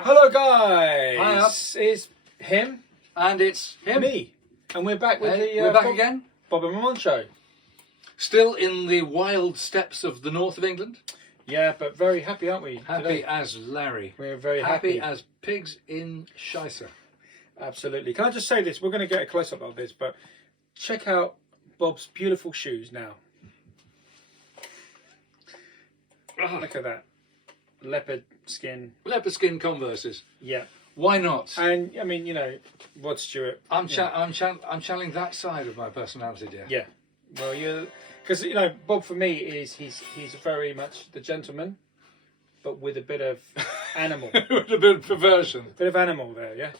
Hello guys, it's him and it's him, me, and we're back with we're back again, Bob and Ramon show. Still in the wild steppes of the north of England. Yeah, but very happy, aren't we? Happy today? As Larry. We're very happy as pigs in Scheisse. Absolutely. Can I just say this? We're going to get a close up of this, but check out Bob's beautiful shoes now. Look at that. Leopard skin Converses. Yeah. Why not? And I mean, you know, Rod Stewart. I'm channeling that side of my personality, dear. Yeah. Well, you're because you know Bob for me is he's very much the gentleman, but with a bit of animal. With a bit of perversion. Bit of animal there, yeah.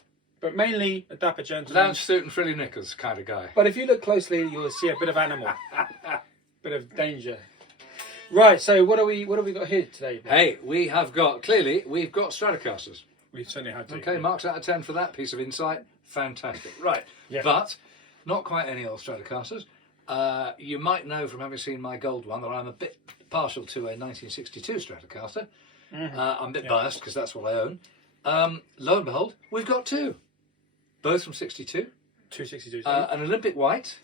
But mainly a dapper gentleman. Lounge suit and frilly knickers kind of guy. But if you look closely, you'll see a bit of animal, bit of danger. Right. So what do we got here today, Bob? Hey, we've got Stratocasters. We certainly had to. Okay, marks out of 10 for that piece of insight. Fantastic. Right. Yeah. But not quite any old Stratocasters. You might know from having seen my gold one that I'm a bit partial to a 1962 Stratocaster. Mm-hmm. I'm a bit biased because that's what I own. Lo and behold, we've got two. Both from 62. 262. An Olympic white.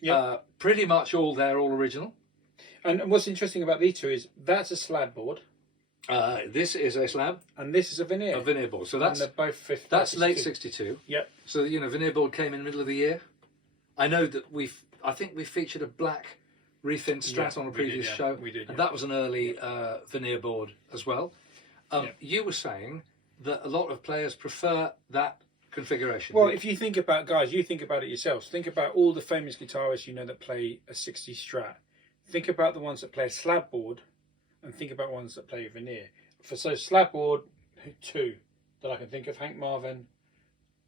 Yeah. Pretty much all there, all original. And what's interesting about these two is that's a slab board. This is a slab. And this is a veneer. A veneer board. So that's and they're both 50, that's 62. late 62. Yep. So, you know, veneer board came in the middle of the year. I know that I think we featured a black refin Strat on a previous show. We did, and that was an early veneer board as well. Yeah. You were saying that a lot of players prefer that configuration. Well, if you think about, guys, you think about it yourselves. Think about all the famous guitarists you know that play a 60 Strat. Think about the ones that play a slab board and think about ones that play a veneer. So slab board, two that I can think of, Hank Marvin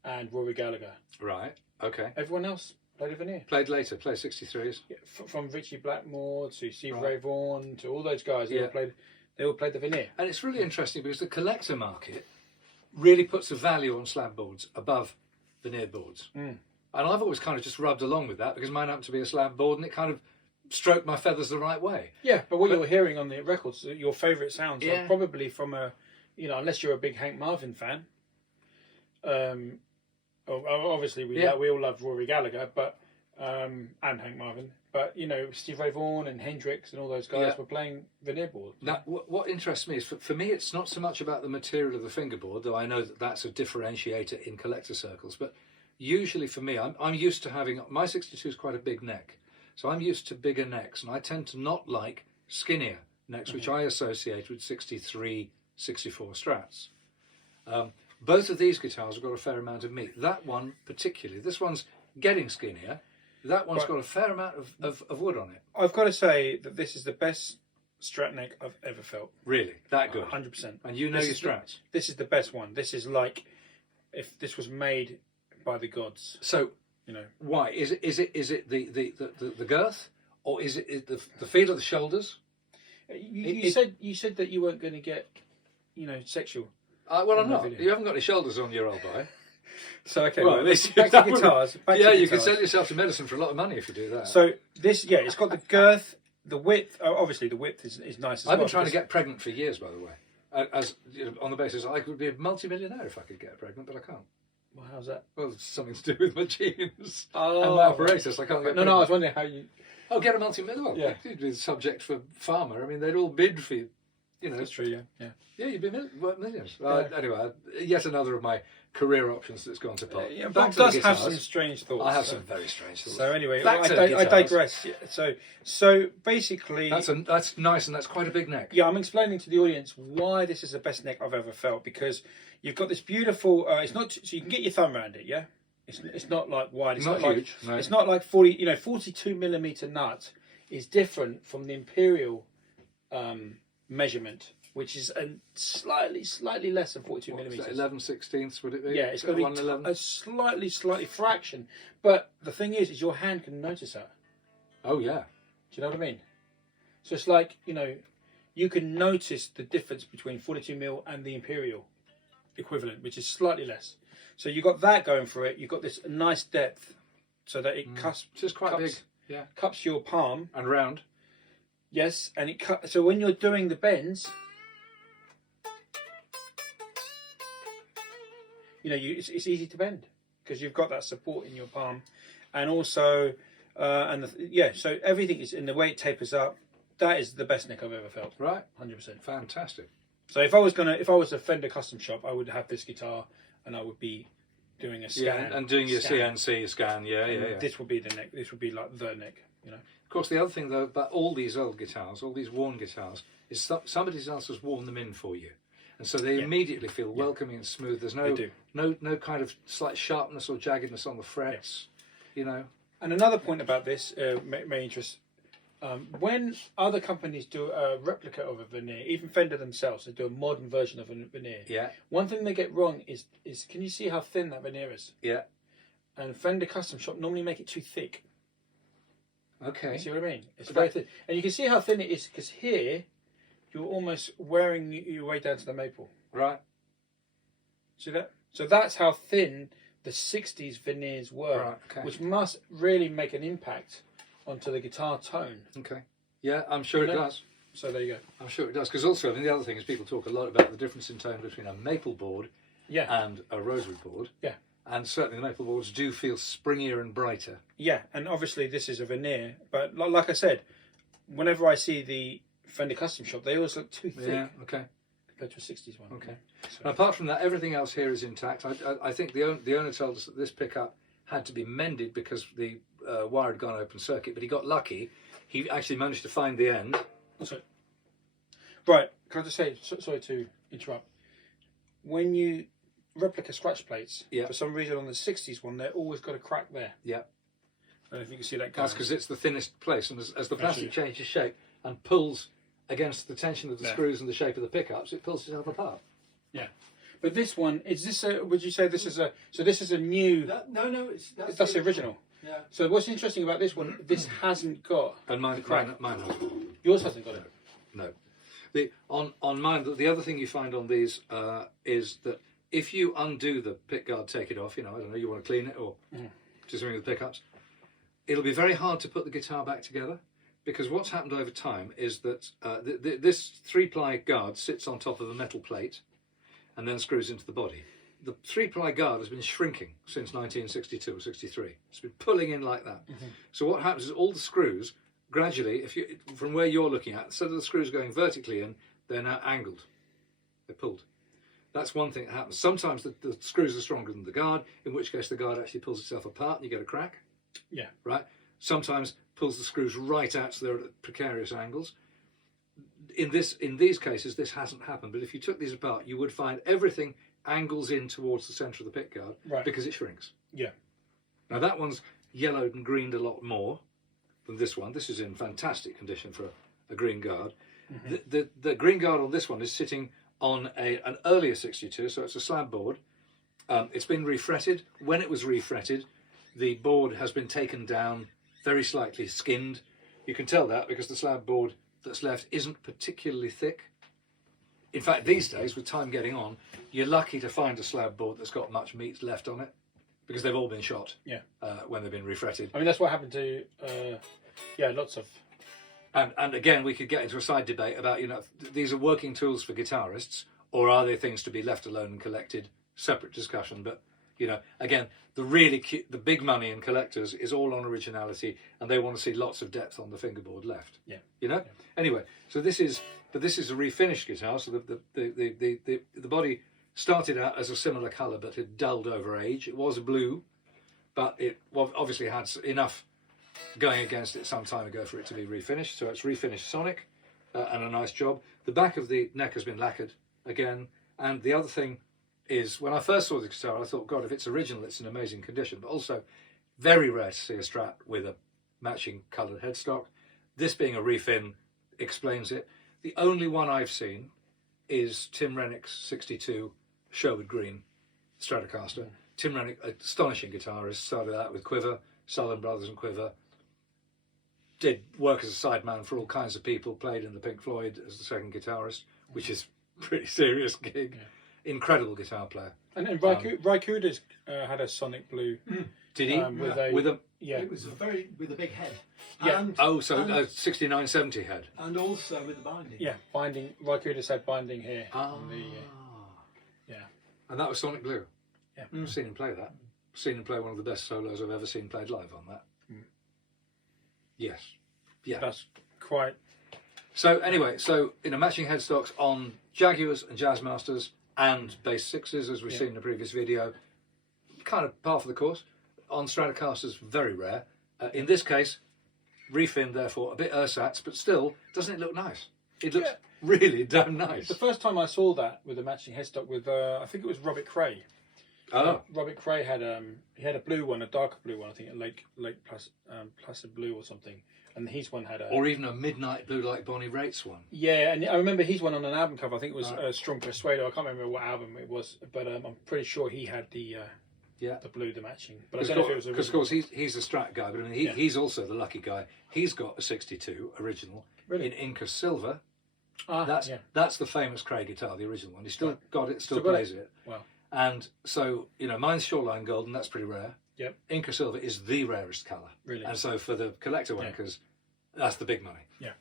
and Rory Gallagher. Right, okay. Everyone else played a veneer. Played later, played 63s. Yeah, from Richie Blackmore to Steve Ray Vaughan to all those guys, they all played the veneer. And it's really interesting because the collector market really puts a value on slab boards above veneer boards. And I've always kind of just rubbed along with that because mine happened to be a slab board and it kind of stroked my feathers the right way. Yeah, but what you're hearing on the records, your favourite sounds are probably from a, you know, unless you're a big Hank Marvin fan. Obviously we all love Rory Gallagher, but and Hank Marvin, but you know Steve Ray Vaughan and Hendrix and all those guys were playing veneer board. Now, what interests me is for me, it's not so much about the material of the fingerboard, though I know that that's a differentiator in collector circles. But usually for me, I'm used to having my 62 is quite a big neck. So I'm used to bigger necks, and I tend to not like skinnier necks, which I associate with 63, 64 Strats. Both of these guitars have got a fair amount of meat. That one particularly, this one's getting skinnier. That one's got a fair amount of wood on it. I've got to say that this is the best Strat neck I've ever felt. Really? That good? 100%. And you know your Strats? This is the best one. This is like if this was made by the gods. So, you know, why is it the girth, or is it the feel of the shoulders? You said that you weren't going to get, you know, sexual. Well, I'm on the not. video. You haven't got any shoulders on your old boy. So okay, Well, well, back to guitars. Back Yeah, to you can guitars. sell yourself to medicine for a lot of money if you do that. So this, yeah, it's got the girth, the width. Obviously, the width is nice as well. I've been trying to get pregnant for years, by the way, as you know, on the basis I could be a multi-millionaire if I could get pregnant, but I can't. Well, how's that? Well, it's something to do with my genes Oh, and my apparatus. I can't get No, pregnant. I was wondering how you. Oh, get a multi-millionaire. Yeah. You'd be the subject for farmer. I mean, they'd all bid for you. You know, That's true. Yeah. yeah, you'd be millions. Yeah. Anyway, yet another of my career options that's gone to pot. Yeah, Back Bob to the does have guitars. some strange thoughts. I have some very strange thoughts. So anyway, Back to I guitars. digress. Yeah, so basically, That's nice, and that's quite a big neck. yeah, I'm explaining to the audience why this is the best neck I've ever felt, because you've got this beautiful. It's not so you can get your thumb around it. Yeah, it's not like wide. It's Not not huge, Like, no. It's not like 42mm nut is different from the imperial measurement, which is a slightly less than 42 What was millimeters. that, 11/16 would it be? Yeah, it's going to be 111. a slightly fraction. But the thing is your hand can notice that. Oh yeah. Do you know what I mean? So it's like, you can notice the difference between 42mm and the imperial equivalent, which is slightly less. So you've got that going for it. You've got this nice depth so that it Just quite big. Yeah. cups your palm. And round. Yes, and it so when you're doing the bends, it's easy to bend because you've got that support in your palm, and also, so everything is in the way it tapers up. That is the best neck I've ever felt. Right. 100%. Fantastic. So if I was a Fender custom shop, I would have this guitar, and I would be doing a scan. Yeah, and doing your scan. CNC scan. Yeah. This would be the neck. This would be like the neck. Of course, the other thing though about all these old guitars, all these worn guitars, is somebody else has worn them in for you, and so they immediately feel welcoming and smooth. There's no kind of slight sharpness or jaggedness on the frets. And another point about this may interest. When other companies do a replica of a veneer, even Fender themselves, they do a modern version of a veneer. Yeah. One thing they get wrong is can you see how thin that veneer is? Yeah. And Fender Custom Shop normally make it too thick. Okay. You see what I mean? It's very thin. And you can see how thin it is because here you're almost wearing your way down to the maple. Right. See that? So that's how thin the 60s veneers were, Right, okay. which must really make an impact onto the guitar tone. Okay. Yeah, I'm sure it does. So there you go. I'm sure it does. Because also, the other thing is people talk a lot about the difference in tone between a maple board and a rosewood board. Yeah. And certainly the maple boards do feel springier and brighter. Yeah, and obviously this is a veneer, but like I said, whenever I see the Fender Custom Shop, they always look too thick Yeah, okay. compared to a 60s one. Okay. So, And apart from that, everything else here is intact. I think the owner told us that this pickup had to be mended because the wire had gone open circuit, but he got lucky. He actually managed to find the end. so, right, can I just say, sorry to interrupt. When you replica scratch plates, for some reason on the 60s one, they've always got a crack there. Yeah. I don't know if you can see that. That's because it's the thinnest place, and as the plastic changes shape and pulls against the tension of the screws and the shape of the pickups, it pulls itself apart. Yeah. But this one, is this a, would you say this is a, so this is a new, No, that's the original. Yeah. So what's interesting about this one, this hasn't got And mine has. yours hasn't got it. No. On mine, the other thing you find on these is that if you undo the pick guard, take it off, I don't know, you want to clean it or do something with the pickups, it'll be very hard to put the guitar back together, because what's happened over time is that this 3-ply guard sits on top of a metal plate and then screws into the body. The 3-ply guard has been shrinking since 1962 or 63. It's been pulling in like that. So what happens is all the screws gradually, from where you're looking at, instead of the screws going vertically in, they're now angled. They're pulled. That's one thing that happens. Sometimes the screws are stronger than the guard, in which case the guard actually pulls itself apart and you get a crack. Yeah. Right? Sometimes pulls the screws right out so they're at precarious angles. In these cases, this hasn't happened, but if you took these apart, you would find everything angles in towards the centre of the pick guard because it shrinks. Yeah. Now that one's yellowed and greened a lot more than this one. This is in fantastic condition for a green guard. The green guard on this one is sitting on an earlier 62, so it's a slab board. It's been refretted. When it was refretted, the board has been taken down, very slightly skinned. You can tell that because the slab board that's left isn't particularly thick. In fact, these days, with time getting on, you're lucky to find a slab board that's got much meat left on it, because they've all been shot. Yeah. When they've been refretted. I mean, that's what happened to lots of. And again, we could get into a side debate about, these are working tools for guitarists, or are they things to be left alone and collected? Separate discussion. But, again, the big money in collectors is all on originality, and they want to see lots of depth on the fingerboard left. Yeah. Yeah. Anyway, so this is a refinished guitar. So the body started out as a similar colour, but had dulled over age. It was blue, but it obviously had enough going against it some time ago for it to be refinished. So it's refinished sonic, and a nice job. The back of the neck has been lacquered again. And the other thing is, when I first saw the guitar, I thought, God, if it's original, it's in amazing condition. But also, very rare to see a Strat with a matching coloured headstock. This being a refin explains it. The only one I've seen is Tim Rennick's 62 Sherwood Green Stratocaster. Tim Rennick, astonishing guitarist, started out with Quiver, Southern Brothers and Quiver. Did work as a sideman for all kinds of people, played in the Pink Floyd as the second guitarist, which is a pretty serious gig. Yeah. Incredible guitar player. And Raikuda's had a sonic blue. Did he? With a It was with a big head. Yeah. And, a 6970 head. And also with the binding. Yeah, binding. Raikuda's had binding here. Yeah. And that was sonic blue. Yeah. I've seen him play that. Seen him play one of the best solos I've ever seen played live on that. Yes. Yeah. That's quite. So anyway, matching headstocks on Jaguars and Jazzmasters and bass sixes, as we've seen in the previous video, kind of par for the course. On Stratocasters, very rare. In this case, refin, therefore, a bit ersatz, but still, doesn't it look nice? It looks really damn nice. The first time I saw that with a matching headstock with, I think it was Robert Cray. Oh. Robert Cray had he had a blue one, a darker blue one, I think, a Lake Placid blue or something. And his one had a... Or even a midnight blue like Bonnie Raitt's one. Yeah, and I remember his one on an album cover. I think it was Strong Persuader. I can't remember what album it was, but I'm pretty sure he had the blue, the matching. But I don't know if it was original. Because, of course, he's a Strat guy, but I mean, he's also the lucky guy. He's got a 62 original in Inca Silver. That's the famous Cray guitar, the original one. He's still got it, still plays it. Wow. And so, mine's Shoreline Gold, and that's pretty rare. Yep. Inca Silver is the rarest colour. Really? And so for the collector wankers, that's the big money. Yeah.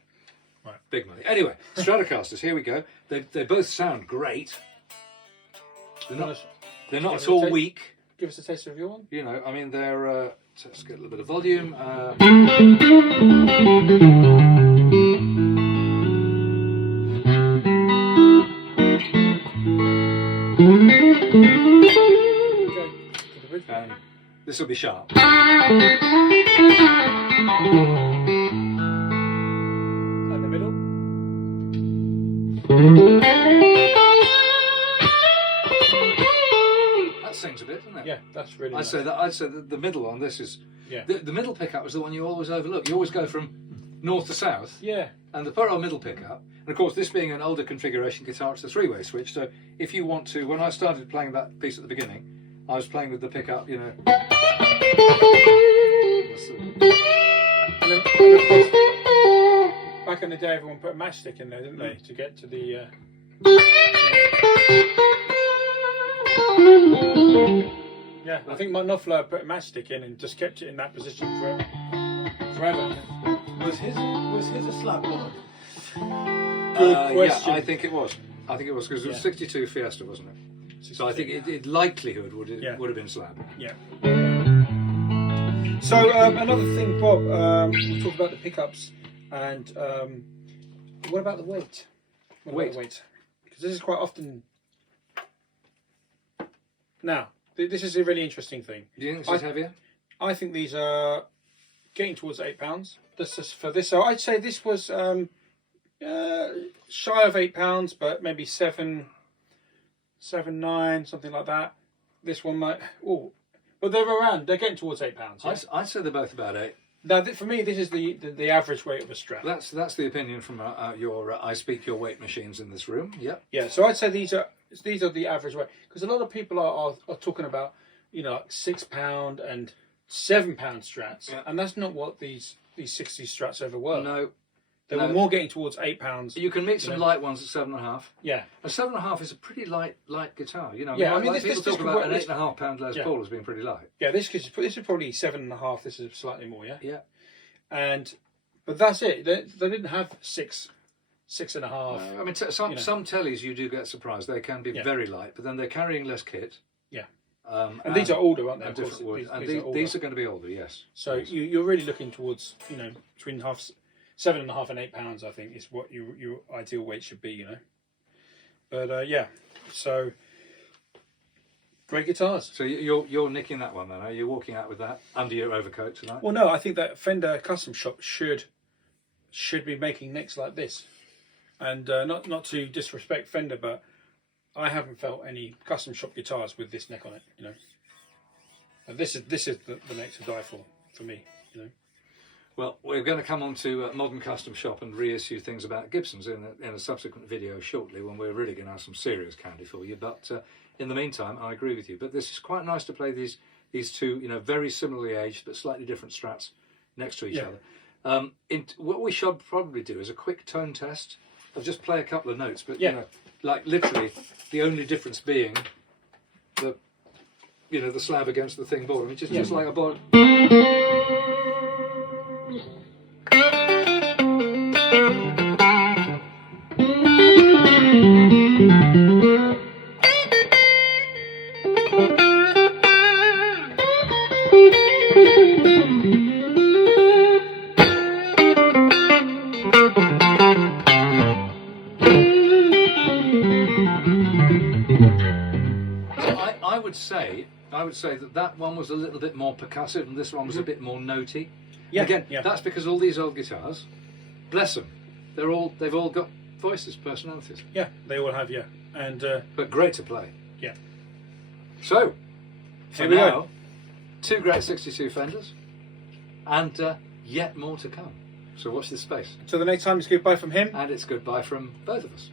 Right. Big money. Anyway, Stratocasters, here we go. They both sound great. They're not at all weak. Give us a taste of your one. I mean, they're... let's get a little bit of volume. This will be sharp. And the middle. That sings a bit, doesn't it? Yeah, that's really. I'd say that the middle on this is. Yeah. The middle pickup is the one you always overlook. You always go from north to south. Yeah. And the poor old middle pickup, and of course this being an older configuration guitar, it's a three-way switch. So if you want to, when I started playing that piece at the beginning, I was playing with the pickup, And then, of course, back in the day, everyone put a matchstick in there, didn't they, to get to the. Yeah, I think my Knopfler put a matchstick in and just kept it in that position forever. Was his a slab board? Good question. Yeah, I think it was. Because it was 62 Fiesta, wasn't it? So I think it likelihood would have been slab. Yeah. So another thing, Bob, we talked about the pickups, and what about the weight? Weight, because this is quite often. Now, this is a really interesting thing. Do you think this is heavier? I think these are getting towards £8. This is for this. So I'd say this was shy of £8, but maybe 7, 9, something like that. This one might. Oh, but they're around. They're getting towards £8. Yeah? I'd say they're both about 8. Now, for me, this is the average weight of a Strat. That's the opinion from your I speak your weight machines in this room. Yep. Yeah. So I'd say these are the average weight, because a lot of people are talking about like £6 and £7 Strats, and that's not what these 60 Strats ever were. No. They No. were more getting towards £8. You can meet some know. light ones at 7.5. Yeah, A 7.5 is a pretty light guitar. You know, Yeah, like, I mean, like this people talk could about work- an this- £8.5 Les Yeah. Paul as being pretty light. yeah. This is probably 7.5. This is slightly more. Yeah, Yeah. but that's it. They didn't have 6.5. I mean, some you know. some tellies you do get surprised. They can be Yeah. very light, but then they're carrying less kit. Yeah. And these are older, aren't they? and Of course, different wood. these And are older. these are going to be older, yes. So Yes. you're really looking towards, between 7.5 and £8. I think is what your ideal weight should be. But yeah, so great guitars. So you're nicking that one then? Are you walking out with that under your overcoat tonight? Well, no, I think that Fender Custom Shop should be making necks like this, and not to disrespect Fender, but I haven't felt any Custom Shop guitars with this neck on it. And this is the neck to die for me. Well, we're going to come on to Modern Custom Shop and reissue things about Gibsons in a subsequent video shortly, when we're really going to have some serious candy for you. But in the meantime, I agree with you. But this is quite nice to play these two, very similarly aged but slightly different Strats next to each Yeah. other. What we should probably do is a quick tone test. I'll just play a couple of notes, but Yeah. like literally the only difference being the slab against the thing board. I mean, just like a board. I would say that one was a little bit more percussive and this one was a bit more notey. Yeah, Again, yeah. that's because all these old guitars, bless them, they've all got voices, personalities. Yeah, they all have, and But great to play. yeah. So, for Here we now, go. 2 great 62 Fenders, and yet more to come. So watch this space. Till the next time, it's goodbye from him. And it's goodbye from both of us.